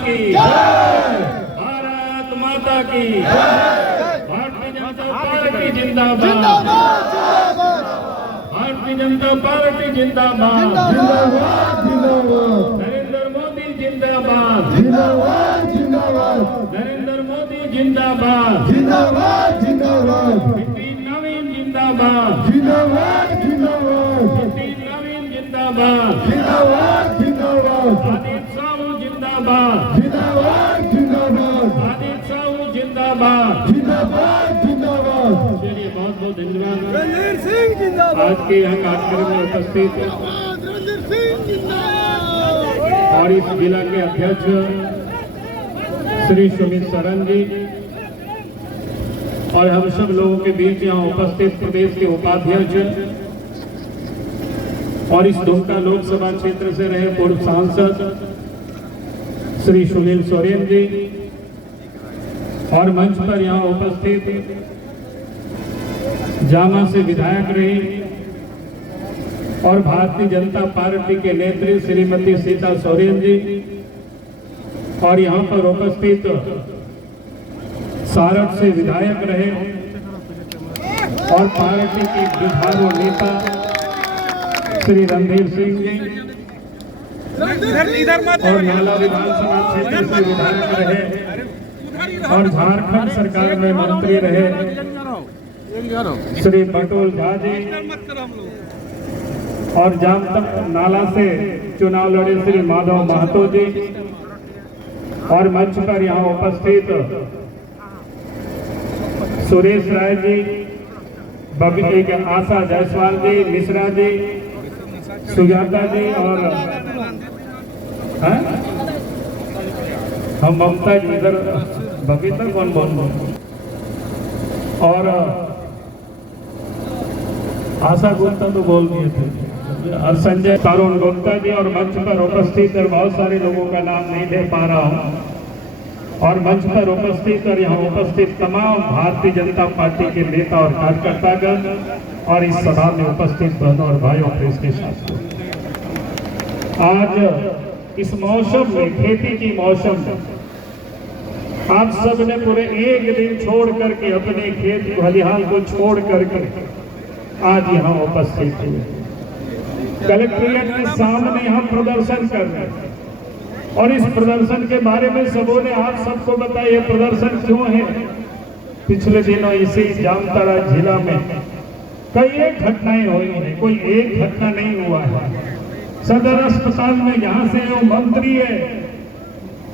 की, भारत माता की, भारतीय जनता पार्टी जिंदाबाद, भारतीय जनता पार्टी जिंदाबाद, नरेंद्र मोदी जिंदाबाद, नरेंद्र मोदी जिंदाबाद, नितिन नवीन जिंदाबाद, नितिन नवीन जिंदाबाद, आदित्य साहू जिंदाबाद, आदित्य साहू जिंदाबाद। चलिए बहुत बहुत धन्यवाद। आज के यहाँ कार्यक्रम में उपस्थित और इस जिला के अध्यक्ष श्री सुमित सरन जी और हम सब लोगों के बीच यहाँ उपस्थित प्रदेश के उपाध्यक्ष और इस दुमका लोकसभा क्षेत्र से रहे पूर्व सांसद श्री सुनील सोरेन जी और मंच पर यहाँ उपस्थित जामा से विधायक रही और भारतीय जनता पार्टी के नेत्री श्रीमती सीता सोरेन जी और यहाँ पर उपस्थित सारठ से विधायक रहे और पार्टी के जुझारू नेता श्री रणधीर सिंह जी और नाला विधानसभा क्षेत्र से विधायक रहे और झारखंड सरकार में मंत्री रहे श्री बटोल झा जी और जामतक नाला से चुनाव लड़े श्री माधव महतो जी और मंच पर यहाँ उपस्थित सुरेश राय जी, आशा जायसवाल जी, मिश्रा जी, सुजाता जी और हम ममता जी इधर बबीता कौन बोल और आशा गुप्ता तो बोल दिए थे और संजय तरुण गुप्ता जी और मंच पर उपस्थित और बहुत सारे लोगों का नाम नहीं ले पा रहा हूँ और मंच पर उपस्थित और यहाँ उपस्थित तमाम भारतीय जनता पार्टी के नेता और कार्यकर्तागण और इस सभा में उपस्थित बहनों और भाइयों प्रेस के साथ आज इस मौसम में, खेती की मौसम में आप सब ने पूरे एक दिन छोड़ करके अपने खेत खलिहान को छोड़ करके आज यहाँ उपस्थित हुए। कलेक्ट्रेट के सामने यहाँ प्रदर्शन कर रहे हैं और इस प्रदर्शन के बारे में सबों ने आप सबको बताया ये प्रदर्शन क्यों है। पिछले दिनों इसी जामताड़ा जिला में कई घटनाएं हुई हैं, कोई एक घटना नहीं हुआ है। सदर अस्पताल में यहाँ से वो मंत्री है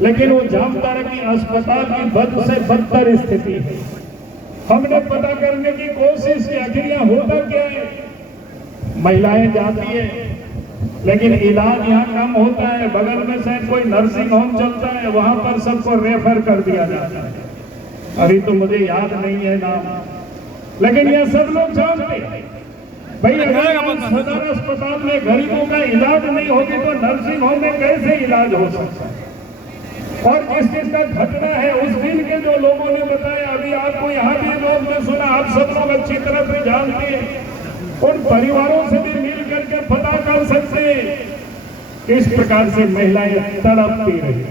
लेकिन वो जामताड़ा की अस्पताल की बद से बदतर स्थिति है। हमने पता करने की कोशिश की आखिर यहाँ होता क्या है। महिलाएं जाती है लेकिन इलाज यहाँ कम होता है। बगल में शायद कोई नर्सिंग होम चलता है, वहां पर सबको रेफर कर दिया जाता है। अभी तो मुझे याद नहीं है नाम, लेकिन यह सब लोग जानते हैं भाई अगर सदर अस्पताल में गरीबों का इलाज नहीं होगी तो नर्सिंग होम में कैसे इलाज हो सकता है। और जिस चीज का घटना है उस दिन के जो लोगों ने बताया, अभी आपको यहाँ भी लोग ने सुना, आप सब लोग अच्छी तरह से जानते हैं, उन परिवारों से भी मिल करके पता कर सकते हैं किस प्रकार से महिलाएं तड़पती रही।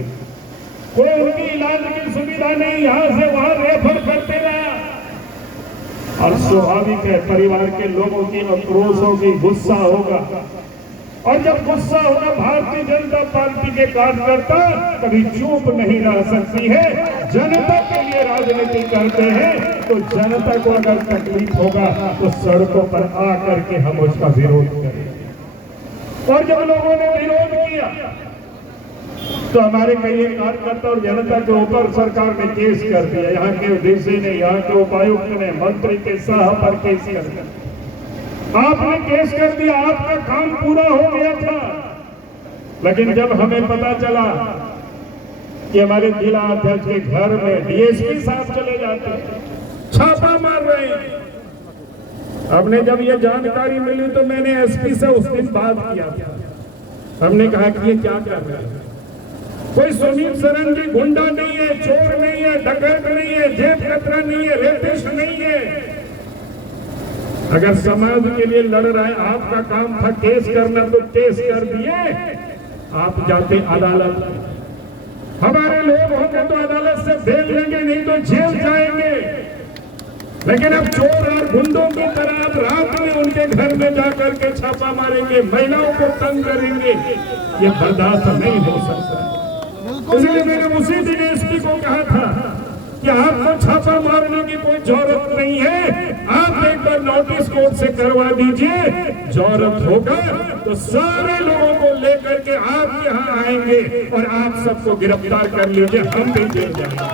कोई उनकी इलाज की सुविधा नहीं, यहाँ से वहां रेफर करते रहा। और स्वाभाविक है परिवार के लोगों की आक्रोश होगी, गुस्सा होगा और जब गुस्सा होगा भारतीय जनता पार्टी के कार्यकर्ता कभी चुप नहीं रह सकती है। जनता के लिए राजनीति करते हैं तो जनता को अगर तकलीफ होगा तो सड़कों पर आ करके हम उसका विरोध करेंगे। और जब लोगों ने विरोध किया तो हमारे कई कार्यकर्ता और जनता के ऊपर सरकार ने केस कर दिया। यहाँ के डीसी ने, यहाँ के उपायुक्त ने, मंत्री के साह पर केस कर दिया। आपने केस कर दिया, आपका काम पूरा हो गया था। लेकिन जब हमें पता चला कि हमारे जिला अध्यक्ष के घर में डीएसपी साहब चले जाते हैं, छापा मार रहे हैं, हमने जब ये जानकारी मिली तो मैंने एसपी से उस दिन बात किया था। हमने कहा कि ये क्या कर रहे हैं, कोई सुनील सरन जी गुंडा नहीं है, चोर नहीं है, डकैत नहीं है, जेब कतरा नहीं है, रेपिस्ट नहीं है। अगर समाज के लिए लड़ रहे, आपका काम था केस करना तो केस कर दिए, आप जाते अदालत। हमारे लोग होंगे तो अदालत से बेल लेंगे, नहीं तो जेल जाएंगे। लेकिन अब चोर और गुंडों की तरह अब रात में उनके घर में जाकर के छापा मारेंगे, महिलाओं को तंग करेंगे, ये बर्दाश्त नहीं हो सकता। इसलिए मैंने उसी दिन एसपी को कहा था कि आपको छापा मारने की कोई जरूरत नहीं है, आप एक बार नोटिस कोर्ट से करवा दीजिए, जरूरत होगा तो सारे लोगों को लेकर के आप यहाँ आएंगे और आप सबको गिरफ्तार कर लीजिए, हम भी जेल जाएंगे।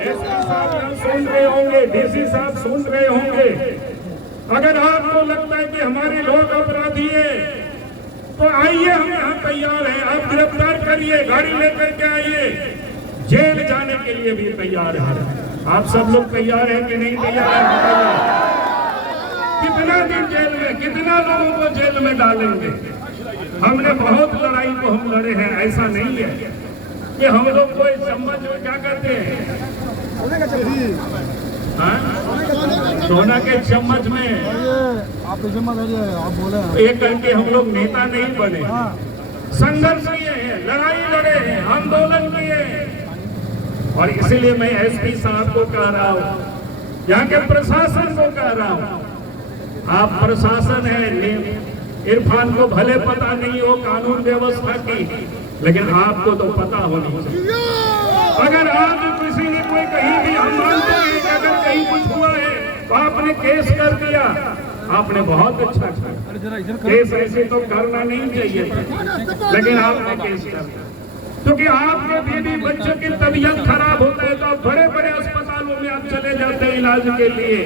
एसपी साहब यहाँ सुन रहे होंगे, डीसी साहब सुन रहे होंगे। अगर आपको लगता है कि हमारे लोग अपराधी है तो आइए, हम यहाँ तैयार हैं, आप गिरफ्तार करिए, गाड़ी लेकर के आइए, जेल जाने के लिए भी तैयार हैं। आप सब लोग तैयार हैं कि नहीं तैयार हैं? कितना दिन जेल में, कितना लोगों को जेल में डालेंगे? हमने बहुत लड़ाई को हम लड़े हैं, ऐसा नहीं है कि हम लोग कोई चम्मच में क्या करते हैं, सोना के चम्मच में आप बोले एक करके हम लोग नेता नहीं बने। संघर्ष किए हैं, लड़ाई लड़े हैं, आंदोलन किए हैं। और इसीलिए मैं एसपी साहब को कह रहा हूँ, यहाँ के प्रशासन को कह रहा हूँ, आप प्रशासन है, इरफान को भले पता नहीं हो कानून व्यवस्था की, लेकिन आपको तो पता होनी चाहिए। अगर आज किसी ने कोई कहीं भी, हम मानते हैं कि अगर कहीं कुछ हुआ है तो आपने केस कर दिया, आपने बहुत अच्छा किया। केस ऐसे तो करना नहीं चाहिए था, लेकिन आपने केस कर दिया क्योंकि आपके बीवी बच्चों की तबीयत खराब होता है तो आप बड़े बड़े अस्पतालों में आप चले जाते हैं इलाज के लिए।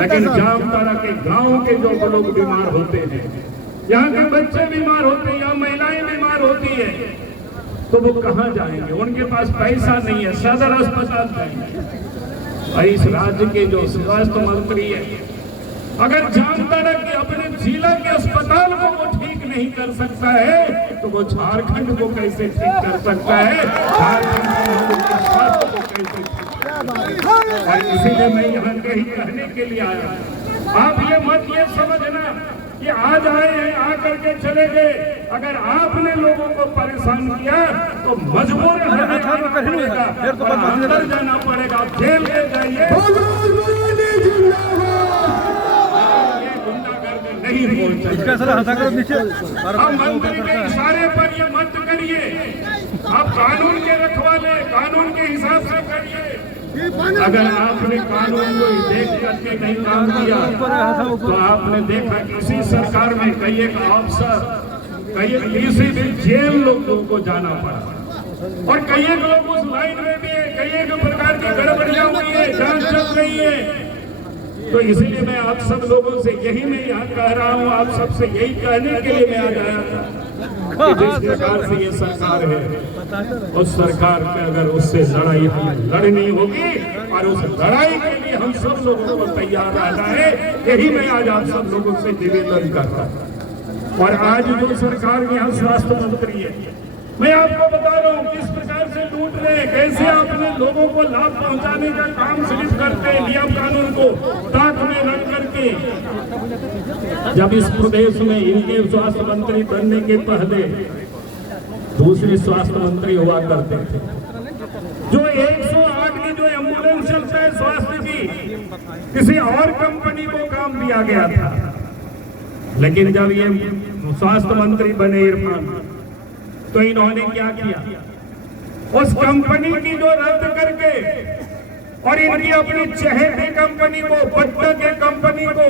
लेकिन जामताड़ा के गाँव के जो लोग बीमार होते हैं, यहाँ के बच्चे बीमार होते हैं, यहाँ महिलाएं बीमार होती है, तो वो कहाँ जाएंगे? उनके पास पैसा नहीं है, सदर अस्पताल जाएंगे। और इस राज्य के जो स्वास्थ्य मंत्री है, अगर जामताड़ा के अपने जिला के अस्पताल को वो ठीक नहीं कर सकता है तो वो झारखंड को कैसे ठीक कर सकता है? झारखंड के स्वास्थ्य को कैसे ठीक? और इसीलिए मैं यहाँ कहीं कहने के लिए आया। आप ये मत ये समझना कि आज आए हैं आकर के चले गए। अगर आपने लोगों को परेशान किया तो मजबूर हमें आना पड़ेगा, अंदर जाना पड़ेगा, जेल में जाइए। ये गुंडागर्दी नहीं बोल सकते। हम मंत्री के इशारे पर ये मत करिए, आप कानून के रखवाले, कानून के हिसाब से करिए। अगर आपने कानून को देख करके नहीं काम किया तो आपने देखा किसी सरकार में कई एक अफसर, कई किसी भी जेल लोगों को जाना पड़ा और कई एक लोग उस लाइन में भी है, कई एक प्रकार की गड़बड़ियां हुई है, जांच चल रही है। तो इसलिए मैं आप सब लोगों से यही मैं यहाँ कह रहा हूँ, आप सबसे यही कहने के लिए मैं आज आया था कि जिस प्रकार से ये सरकार है, उस सरकार पे अगर उससे लड़ाई हमें लड़नी होगी और उस लड़ाई के लिए हम सब लोगों को तैयार रहना है, यही मैं आज आप सब लोगों से निवेदन करता हूँ। और आज जो सरकार के यहाँ स्वास्थ्य मंत्री है, मैं आपको बता रहा हूँ किस प्रकार से लूट रहे हैं, कैसे अपने लोगों को लाभ पहुंचाने का काम सिर्फ करते हैं, नियम कानून को ताक में रख करके। जब इस प्रदेश में इनके स्वास्थ्य मंत्री बनने के पहले दूसरे स्वास्थ्य मंत्री हुआ करते थे, जो 108 की जो एम्बुलेंस चलता है स्वास्थ्य की, किसी और कंपनी को काम दिया गया था। लेकिन जब ये स्वास्थ्य मंत्री बने इरफान, तो इन्होंने क्या किया, उस कंपनी की जो रद्द करके और इनकी अपनी चहेते कंपनी को, बट्टा के कंपनी को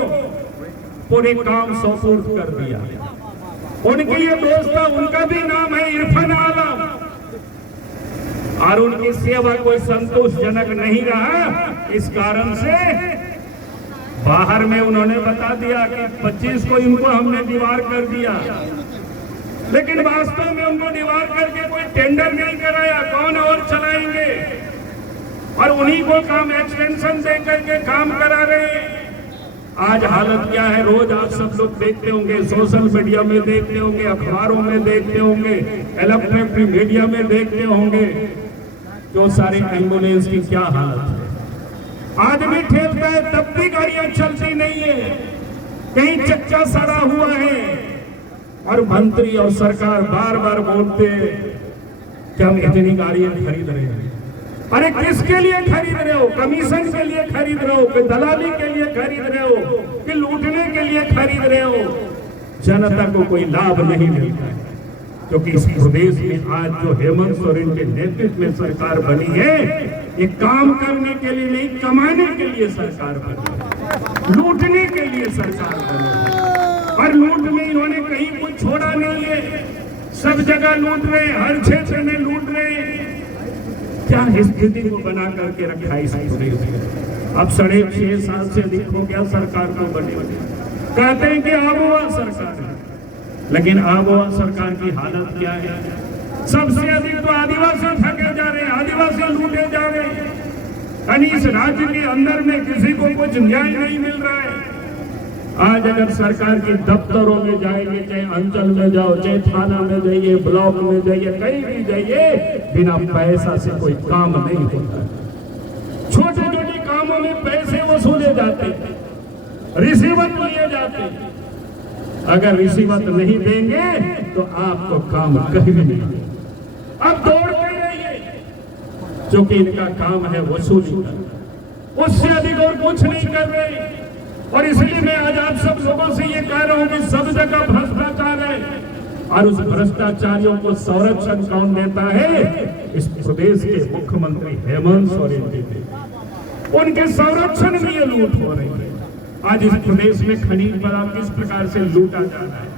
पूरे काम सौंपूर्द कर दिया। उनकी ये दोस्त, उनका भी नाम है इरफान आलम, और उनकी सेवा कोई संतोषजनक नहीं रहा। इस कारण से बाहर में उन्होंने बता दिया कि 25 को इनको हमने दीवार कर दिया, लेकिन वास्तव में उनको दीवार करके कोई टेंडर नहीं कराया, कौन और चलाएंगे, और उन्हीं को काम एक्सटेंशन दे करके काम करा रहे हैं। आज हालत क्या है, रोज आप सब लोग देखते होंगे, सोशल मीडिया में देखते होंगे, अखबारों में देखते होंगे, इलेक्ट्रॉनिक मीडिया में देखते होंगे, जो सारी एम्बुलेंस की क्या हालत है। आदमी ठेलता है तब भी गाड़ियां चलती नहीं है, कहीं चक्का सड़ा हुआ है, और मंत्री और सरकार बार बार बोलते कि हम इतनी गाड़ियां खरीद रहे हैं। अरे किसके लिए खरीद रहे हो? कमीशन के लिए खरीद रहे हो कि दलाली के लिए खरीद रहे हो कि लूटने के लिए खरीद रहे हो? जनता को कोई लाभ नहीं मिलता है, क्योंकि इस प्रदेश में आज जो हेमंत सोरेन के नेतृत्व में सरकार बनी है, ये काम करने के लिए नहीं, कमाने के लिए सरकार बनी, लूटने के लिए सरकार बनी। और लूट में इन्होंने कहीं कुछ छोड़ा नहीं है, सब जगह लूट रहे, हर क्षेत्र में लूट रहे। क्या स्थिति को बना करके रखा है इस प्रदेश में? अब 6.5 साल से अधिक हो गया सरकार को बने बने, कहते हैं कि आबोआ सरकार है, लेकिन आबोआ सरकार की हालत क्या है? सबसे अधिक तो आदिवासी ठगे जा रहे हैं, आदिवासी लूटे जा रहे हैं। यानी इस राज्य के अंदर में किसी को कुछ न्याय नहीं मिल रहा है। आज अगर सरकार के दफ्तरों में जाएंगे, चाहे अंचल में जाओ, चाहे थाना में जाइए, ब्लॉक में जाइए, कहीं भी जाइए, बिना पैसा से कोई काम नहीं होता। छोटे छोटे कामों में पैसे वसूले जाते हैं, रिश्वत लिए जाते हैं। अगर रिश्वत नहीं देंगे तो आपको काम कहीं भी नहीं। अब दौड़ते रहिए, क्योंकि इनका काम है वसूली, उससे अधिक और कुछ नहीं कर रहे। और इसलिए मैं आज आप सब लोगों से ये कह रहा हूं कि सब जगह भ्रष्टाचार है, और उस भ्रष्टाचारियों को संरक्षण कौन देता है? इस प्रदेश के मुख्यमंत्री हेमंत सोरेन देते, उनके संरक्षण में ये लूट हो रही है। आज इस प्रदेश में खनिज पर आप किस प्रकार से लूटा जा रहा है।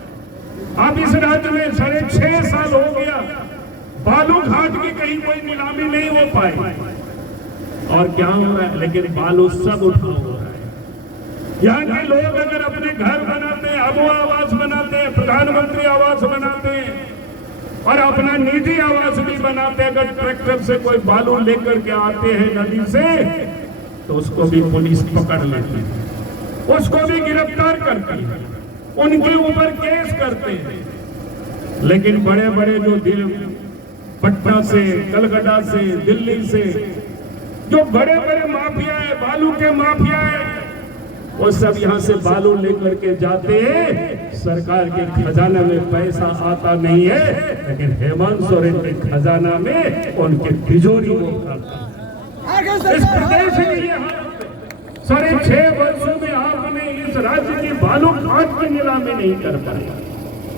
अब इस राज्य में 6.5 साल हो गया, बालू घाट की कहीं कोई नीलामी नहीं हो पाई। और क्या हो रहा है? लेकिन बालू सब उठा हो रहा है। यहाँ के लोग अगर अपने घर बनाते हैं, आबोआ आवास बनाते हैं, प्रधानमंत्री आवास बनाते हैं और अपना निजी आवास भी बनाते हैं, अगर ट्रैक्टर से कोई बालू लेकर के आते हैं नदी से, तो उसको भी पुलिस पकड़ लेती है, उसको भी गिरफ्तार करती है, उनके ऊपर केस करते हैं। लेकिन बड़े बड़े जो पटना से, कलकत्ता से, दिल्ली से जो बड़े बड़े माफिया है, बालू के माफिया है, वो सब यहाँ से बालू लेकर के जाते हैं। सरकार के खजाना में पैसा आता नहीं है, लेकिन हेमंत सोरेन के खजाना में उनके तिजोरी वो खाता है। इस प्रदेश में ये हालत है। 6.5 वर्षों में आपने इस राज्य की बालू घाट की नीलामी नहीं कर पाया।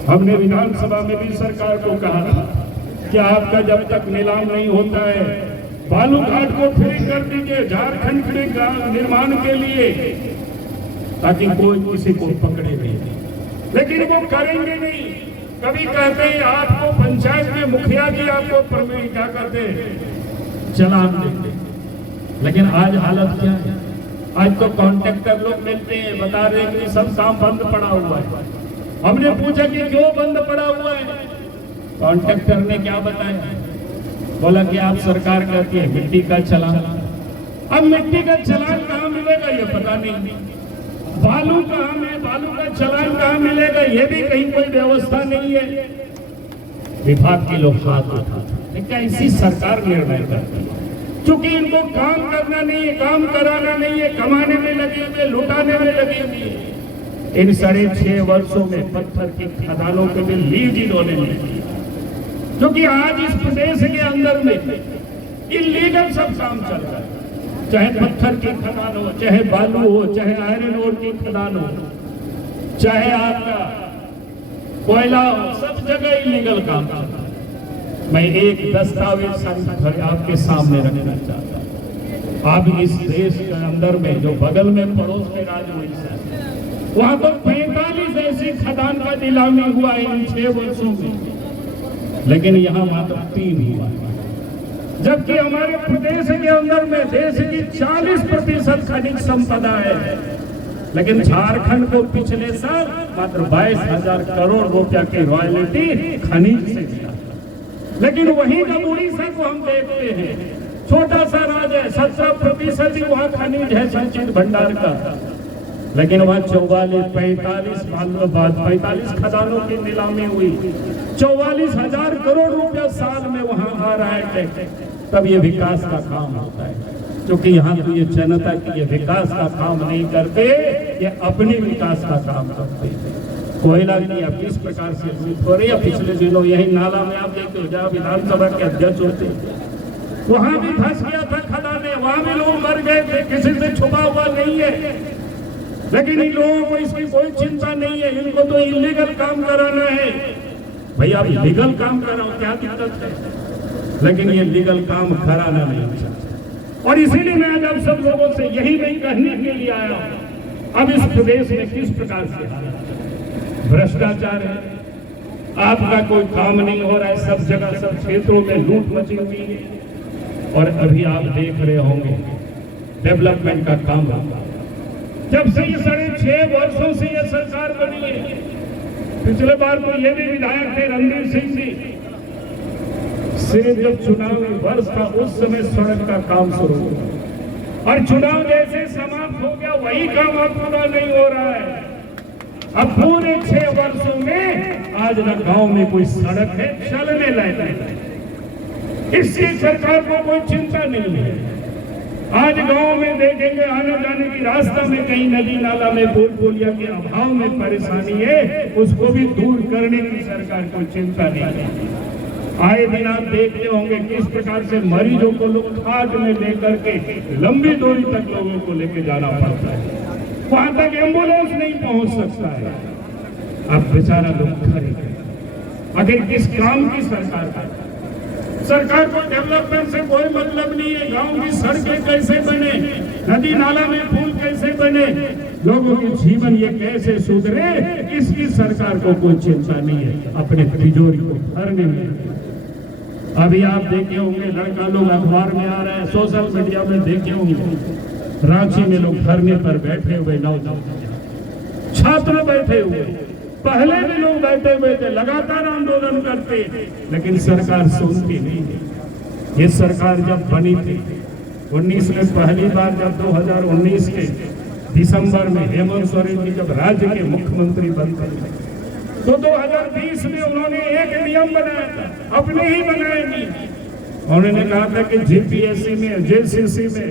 हमने विधानसभा में भी सरकार को कहा कि आपका जब तक नीलाम नहीं होता है, बालू घाट को फ्री कर दीजिए झारखंड के निर्माण के लिए, ताकि कोई किसी को पकड़े नहीं। लेकिन वो करेंगे नहीं। कभी कहते हैं आपको पंचायत में मुखिया जी आपको क्या करते हैं, चलान देते, लेकिन आज हालत क्या है? आज तो कॉन्ट्रैक्टर लोग मिलते हैं, बता रहे हैं कि सब काम बंद पड़ा हुआ है। हमने पूछा कि क्यों बंद पड़ा हुआ है? कॉन्ट्रैक्टर ने क्या बताया? बोला कि आप सरकार कहती है मिट्टी का चलान। अब मिट्टी का चलान कहाँ मिलेगा ये पता नहीं, बालू कहाँ है, बालू का चलान कहाँ मिलेगा ये भी कहीं कोई व्यवस्था नहीं है। विभाग के लोग हाथ उठाते, क्या इसी सरकार निर्णय करती है? क्योंकि इनको काम करना नहीं है, काम कराना नहीं है, कमाने में लगे हुए, लुटाने में लगे हुए। इन 6.5 वर्षों में पत्थर की खदानों के भी लीज इन्होंने ली, क्योंकि आज इस प्रदेश के अंदर में इलीगल सब काम चल रहा है। चाहे पत्थर की खदान हो, चाहे बालू हो, चाहे आयरन ओर की खदान हो, चाहे आपका कोयला हो, सब जगह इलीगल काम चल रहा है। मैं एक दस्तावेज आपके सामने रखना चाहता हूँ। आप इस देश के अंदर में जो बगल में पड़ोस में राज्य उड़ीसा है, वहां पर 45 ऐसी खदान का नीलामी हुआ है इन 6 वर्षों में, लेकिन यहाँ मात्र 3 हुआ है। जबकि हमारे प्रदेश के अंदर में देश की 40% खनिज संपदा है, लेकिन झारखंड को पिछले साल मात्र 22,000 करोड़ रुपया की रॉयल्टी खनिज से मिला। लेकिन वहीं जब उड़ीसा को हम देखते हैं, छोटा सा राज्य है, 17% ही वहाँ खनिज है संचित भंडार का, लेकिन वहाँ 45 खदानों की नीलामी हुई, 44,000 करोड़ रुपया साल में वहाँ आ रहा है। तब ये विकास का काम होता है, क्योंकि यहाँ तो ये जनता की ये विकास का काम नहीं करते, ये अपने विकास का काम करते हैं। कोयला की अब किस प्रकार से लूट हो रही है। पिछले दिनों यही नाला में आप देखते हो जहाँ विधानसभा के अध्यक्ष होते वहां भी फंस गया था खदाने, वहां भी लोग मर गए थे, किसी से छुपा हुआ नहीं है। लेकिन इन लोगों को इसकी कोई चिंता नहीं है, इनको तो इलीगल काम कराना है। भाई आप लीगल काम कराओ, क्या दिक्कत है, लेकिन ये लीगल काम कराना नहीं चाहते। और इसीलिए मैं आज आप सब लोगों से यही नहीं कहने के लिए आया हूं। अब इस प्रदेश में किस प्रकार से भ्रष्टाचार है, आपका कोई काम नहीं हो रहा है, सब जगह सब क्षेत्रों में लूट मची हुई है। और अभी आप देख रहे होंगे डेवलपमेंट का काम होगा। जब से ये 6.5 वर्षों से ये सरकार बनी है, पिछले बार तो ये भी विधायक थे रणधीर सिंह जी, सिर्फ जब चुनावी वर्ष था उस समय सड़क का काम शुरू हुआ और चुनाव जैसे समाप्त हो गया वही काम अब पूरा नहीं हो रहा है। अब पूरे 6 वर्षों में आज न गांव में कोई सड़क है, चलने लायक नहीं। इसकी सरकार को कोई चिंता नहीं है। आज गांव में देखेंगे आने जाने की रास्ता में कहीं नदी नाला में पुल पुलिया के अभाव में परेशानी है, उसको भी दूर करने की सरकार को चिंता नहीं है। आए दिन आप देखते होंगे किस प्रकार से मरीजों को लोग खाट में लेकर के लंबी दूरी तक लोगों को लेकर जाना पड़ता है, वहां तक एम्बुलेंस नहीं पहुंच सकता है। अब बेचारा लोग खड़े, अगर किस काम की सरकार है, सरकार को डेवलपमेंट से कोई मतलब नहीं है। गांव की सड़कें कैसे बने, नदी नाला में पुल कैसे बने, लोगों के जीवन ये कैसे सुधरे, इसकी सरकार को कोई चिंता नहीं है। अपने तिजोरी को भरने में अभी आप देखे होंगे लड़का लोग अखबार में आ रहा है, सोशल मीडिया में देखे होंगे रांची में लोग धरने पर बैठे हुए, नौजवान छात्र बैठे हुए, पहले भी लोग बैठे हुए थे, लगातार आंदोलन करते, लेकिन सरकार सुनती नहीं है। ये सरकार जब बनी थी 19 में, पहली बार जब 2019 के दिसंबर में हेमंत सोरेन जी जब राज्य के मुख्यमंत्री बनते तो 2020 में उन्होंने एक नियम बनाया था, अपने ही बनाया नहीं। उन्होंने कहा था कि जीपीएससी में, जेसीसी में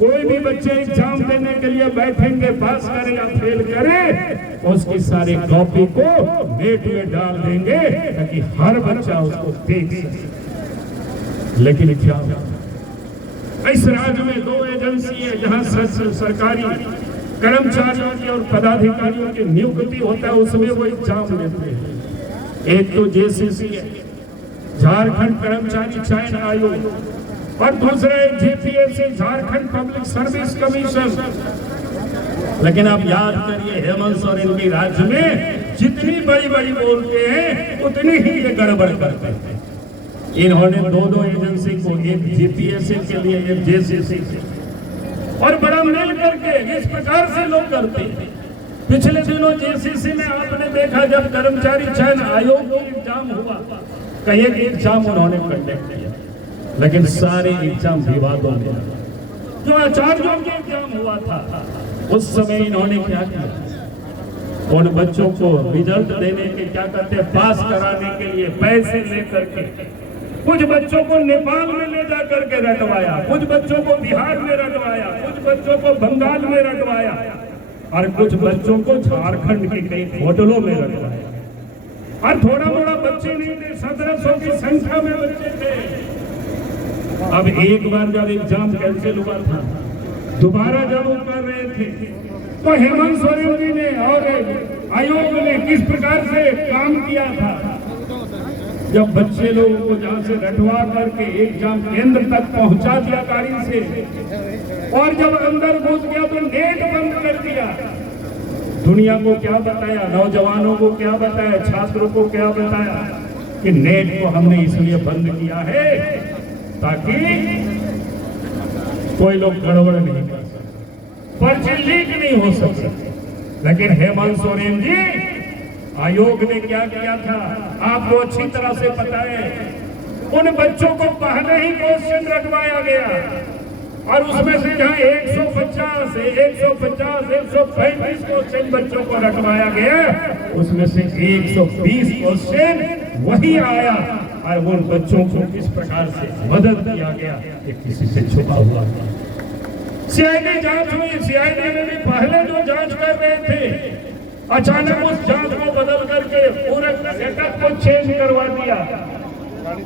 कोई भी बच्चे एग्जाम देने के लिए बैठेंगे, पास करे या फेल करे, उसकी सारी कॉपी को नेट में डाल देंगे ताकि हर बच्चा उसको देख सके। लेकिन क्या इस राज्य में 2 एजेंसी है जहां सरकारी कर्मचारियों की और पदाधिकारियों की नियुक्ति होता है, उसमें वो एग्जाम लेते हैं। एक तो जेसीसी है, झारखंड कर्मचारी चयन आयोग, और दूसरा GPSC, Jharkhand public service commission. लेकिन आप याद करिए हेमंत सोरेन की राज्य में जितनी बड़ी बड़ी बोलते हैं उतनी ही ये गड़बड़ करते हैं। इन्होंने 2 एजेंसी को, एक जीपीएससी के लिए, एक जेसीसी के, और बड़ा मिल करके इस प्रकार से लोग करते हैं। पिछले दिनों जेसीसी में आपने देखा जब कर्मचारी चयन आयोग का एग्जाम हुआ, कई एग्जाम उन्होंने कंडक्ट किया, लेकिन सारे एग्जाम विवादों में। जो आचार्यों के एग्जाम हुआ था उस समय इन्होंने क्या किया, उन बच्चों को रिजल्ट देने के क्या करते, पास कराने के लिए पैसे लेकर के कुछ बच्चों को नेपाल में ले जा करके रखवाया, कुछ बच्चों को बिहार में रखवाया, कुछ बच्चों को बंगाल में रखवाया, और कुछ बच्चों को झारखंड के कई होटलों में रखवाया। और थोड़ा मोड़ा बच्चे नहीं थे, 1700 की संख्या में बच्चे थे। अब एक बार जब एग्जाम कैंसिल हुआ था, दोबारा जब वो कर रहे थे, तो हेमंत सोरेन जी ने और आयोग ने किस प्रकार से काम किया था। जब बच्चे लोगों को जहां से रटवा करके एग्जाम केंद्र तक पहुंचा दिया गाड़ी से, और जब अंदर घुस गया तो नेट बंद कर दिया। दुनिया को क्या बताया, नौजवानों को क्या बताया, छात्रों को क्या बताया कि नेट को हमने इसलिए बंद किया है ताकि कोई लोग गड़बड़ नहीं कर सके, पर्ची लीक नहीं हो सके। लेकिन हेमंत सोरेन जी, आयोग ने क्या किया था आपको अच्छी तरह से पता है। उन बच्चों को पहले ही क्वेश्चन रखवाया गया, और उसमें से जहां 150, 135 क्वेश्चन बच्चों को रखवाया गया, उसमें से 120 क्वेश्चन वही आया, और उन बच्चों को किस प्रकार से मदद किया गया कि किसी से छुपा हुआ था। सीआईडी जांच हुई, सीआईडी में भी पहले जो जांच कर रहे थे अचानक उस जांच को बदल करके पूरे सेटअप को चेंज करवा दिया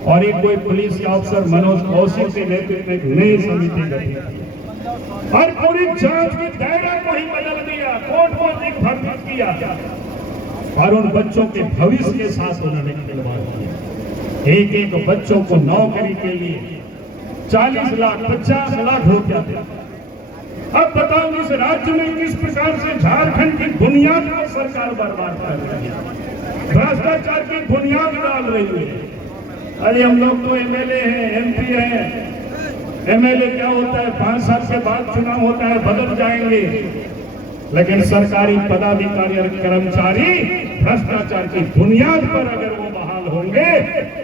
और एक कोई पुलिस के अफसर मनोज कौशिक के नेतृत्व में एक नई समिति गठित और पूरी जांच के दायरा को ही बदल दिया, कोर्ट को दिग्भ्रमित किया और उन बच्चों के भविष्य के साथ उन्होंने खिलवाड़ किया। एक एक बच्चों को नौकरी के लिए 40 लाख 50 लाख रुपया दिया। अब बताओ इस राज्य में किस प्रकार से झारखंड की बुनियाद को सरकार बर्बाद कर रही है, भ्रष्टाचार की बुनियाद डाल रही है। अरे हम लोग तो एमएलए हैं, एमपी हैं। एमएलए क्या होता है, 5 साल के बाद चुनाव होता है, बदल जाएंगे, लेकिन सरकारी पदाधिकारी और कर्मचारी भ्रष्टाचार की बुनियाद पर अगर वो बहाल होंगे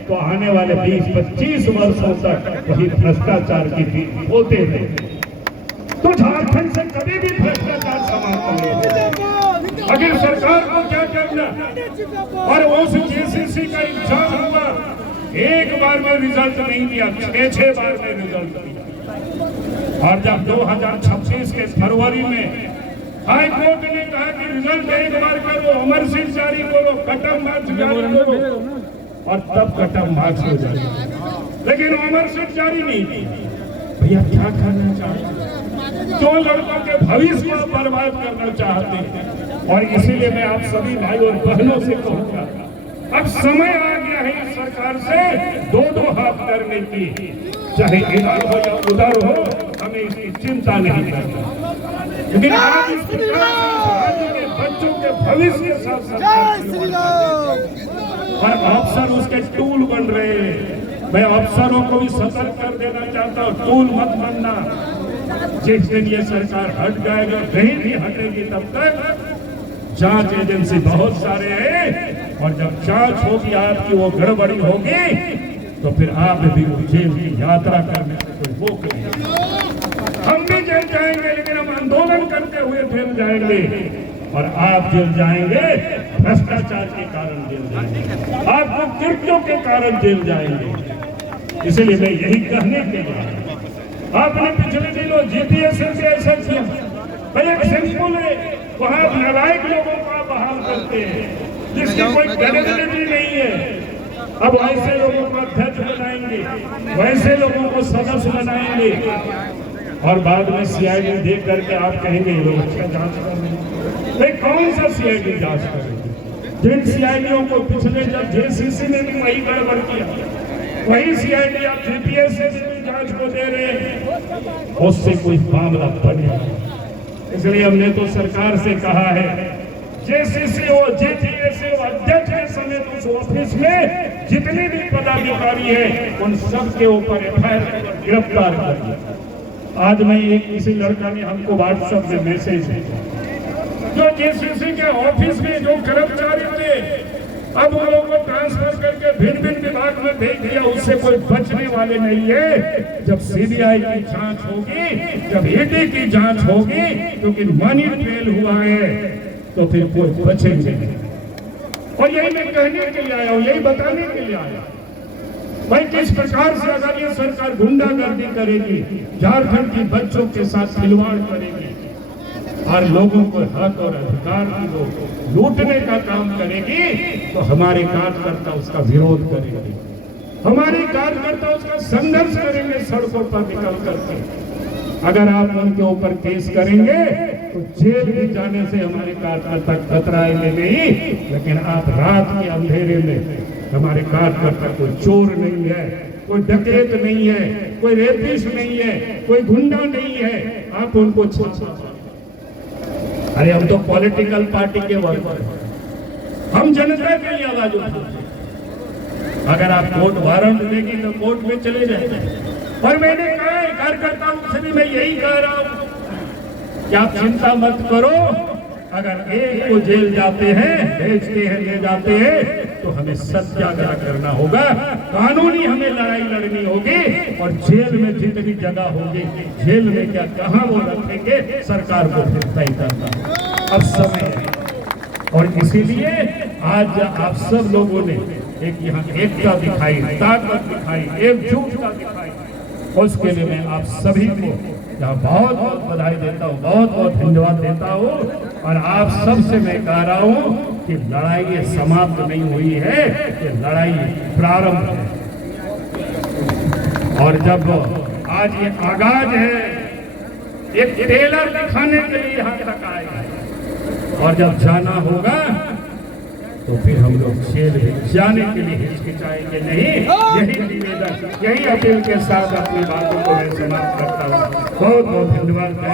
तो आने वाले 20-25 वर्षों तक वही भ्रष्टाचार की पीठ होते रहेंगे। तो झारखंड से कभी भी भ्रष्टाचार समाप्त नहीं होगा। अगर सरकार को क्या करना, और उस जेसीसी का एग्जाम हुआ, एक बार में रिजल्ट नहीं दिया, 6 बार में रिजल्ट दिया। और जब 2026 के फरवरी में हाई कोर्ट ने कहा कि रिजल्ट एक बार करो, अमर सिंह जारी करो, कटम मार्क्स जारी करो, और तब कटम मार्क्स हो जाए, लेकिन अमर सिंह जारी नहीं की। भैया क्या करना चाहते, जो लड़कों के भविष्य को बर्बाद करना चाहते हैं। और इसीलिए मैं आप सभी भाई और बहनों से कहूंगा, अब समय आ गया है इस सरकार से दो हाथ करने की, चाहे इधर हो या उधर हो, हमें इसकी चिंता नहीं करना। लेकिन आज इस राज्य के बच्चों के भविष्य के साथ और अफसर उसके टूल बन रहे हैं। मैं अफसरों को भी सतर्क कर देना चाहता हूँ, टूल मत बनना। जिस दिन ये सरकार हट जाएगा, नहीं भी हटेगी, तब तक जांच एजेंसी बहुत सारे हैं, और जब जांच होगी आपकी वो गड़बड़ी होगी तो फिर आप भी जेल की यात्रा करने से वो करेंगे। हम भी जेल जाएंगे, लेकिन हम आंदोलन करते हुए जेल जाएंगे, और आप जेल जाएंगे भ्रष्टाचार के कारण जेल जाएंगे, आपको कृत्यों के कारण जेल जाएंगे। इसलिए मैं यही कहने के लिए, आपने पिछले दिनों जीपीएस से ऐसा किया, भाई एक सिंपल है, वहाँ नालायक लोगों को बहाल करते हैं जिसकी कोई क्रेडिबिलिटी नहीं है। अब वैसे लोगों को अध्यक्ष बनाएंगे, वैसे लोगों को सदस्य बनाएंगे, और बाद में सीआईडी देख करके आप कहेंगे ये लोग अच्छा जांच कर रहे हैं। भाई कौन सा सीआईडी जांच करेंगे? जिन सीआईडीओ को पिछले जब जेसीसी ने भी वही गड़बड़ किया, वही सीआईडी आप जीपीएस से भी जांच को दे रहे हैं, उससे कोई मामला बने। इसलिए हमने तो सरकार से कहा है, जेसीसी हो, जेपीएससी हो, अध्यक्ष के समेत उस ऑफिस में जितने भी पदाधिकारी हैं उन सब के ऊपर एफआईआर गिरफ्तार करिए। आज मैं एक किसी लड़का ने हमको व्हाट्सएप में मैसेज भेजा, जो जेसीसी के ऑफिस में जो कर्मचारी थे, अब उन लोगों को ट्रांसफर करके भिन्न भिन्न विभाग में भेज दिया, उससे कोई बचने वाले नहीं है। जब सीबीआई की जांच होगी, जब ईडी की जांच होगी, क्योंकि मनी ट्रेल हुआ है, तो फिर कोई बचेंगे नहीं। और यही मैं कहने के लिए आया हूँ, यही बताने के लिए आया भाई, किस प्रकार से अगर ये सरकार गुंडागर्दी करेगी, झारखंड के बच्चों के साथ खिलवाड़ करेगी, और लोगों को हक और अधिकार की लूटने का काम करेगी, तो हमारे कार्यकर्ता उसका विरोध करेंगे, हमारे कार्यकर्ता उसका संघर्ष करेंगे सड़कों पर निकल करके। अगर आप उनके ऊपर केस करेंगे तो जेल में जाने से हमारे कार्यकर्ता कतराएंगे नहीं, लेकिन आप रात के अंधेरे में, हमारे कार्यकर्ता कोई चोर नहीं है, कोई डकैत नहीं है, कोई रेपिस्ट नहीं है, कोई गुंडा नहीं है, आप उनको अरे हम तो पॉलिटिकल पार्टी के वर्कर हैं, हम जनता के लिए आवाज उठाते हैं। अगर आप कोर्ट वारंट देगी तो कोर्ट में चले जाएंगे। और मैंने कहा कार्यकर्ताओं से भी मैं यही कह रहा हूं कि आप चिंता मत करो, अगर एक को जेल जाते हैं, भेजते हैं, ले जाते हैं, तो हमें सत्याग्रह करना होगा, कानूनी हमें लड़ाई लड़नी होगी, और जेल में जितनी जगह होगी, जेल में क्या कहां वो रखेंगे, सरकार को फिर तय करना अब समय है। और इसीलिए आज आप सब लोगों ने एक यहाँ एकता दिखाई, ताकत दिखाई, एकजुटता दिखाई, उसके लिए मैं आप सभी को यहाँ बहुत बहुत बधाई देता हूँ, बहुत बहुत धन्यवाद देता हूँ। और आप सबसे मैं कह रहा हूं कि लड़ाई ये समाप्त नहीं हुई है, ये लड़ाई प्रारंभ है। और जब आज ये आगाज है, एक टेलर दिखाने के लिए यहां तक आए, और जब जाना होगा तो फिर हम लोग जेल में जाने के लिए हिचकिचाएंगे नहीं। यही निवेदन, यही अपील के साथ अपनी बातों को मैं समाप्त करता हूँ। बहुत बहुत धन्यवाद।